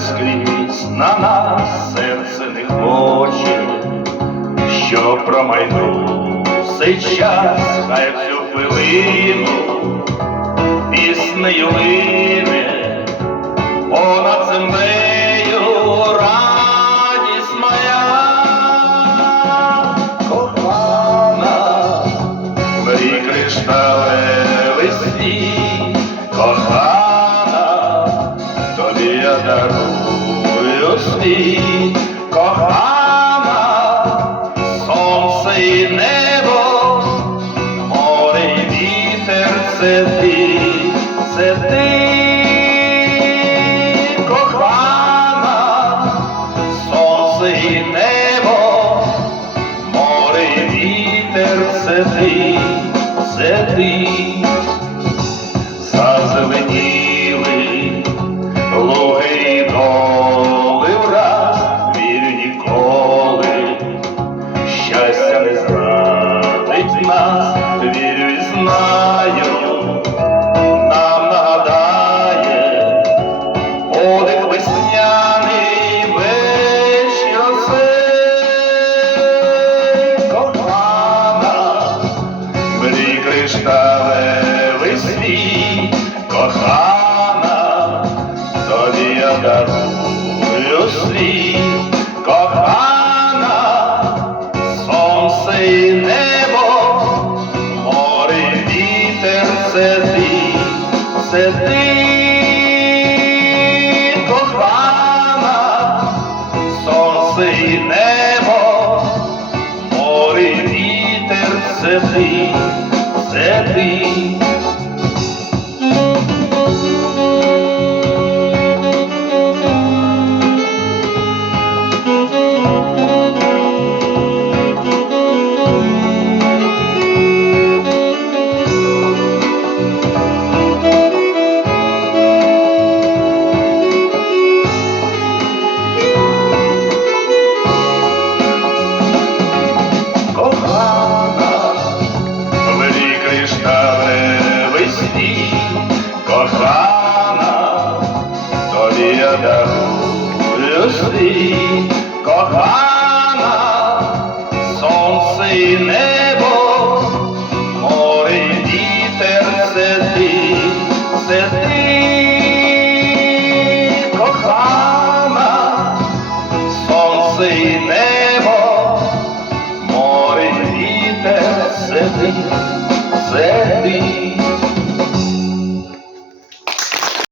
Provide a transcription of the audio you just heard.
скрізь на нас, серце не хоче, що промайнув цей час, хай цю хвилину. Піснею лине, понад землею радість моя, кохана, мрій кришталевий світ, кохана, тобі я дарую світ, кохана, вірю і знаю, нам нагадає подих весняний весь осей, кохана, мрій кришталевий світ, кохана, це ти, це ти, кохана, сонце і небо, море вітер, це ти, це ти. Я кохана, сонце і небо, море і вітер, це ти, це ти, кохана, сонце і небо море і вітер, це ти, це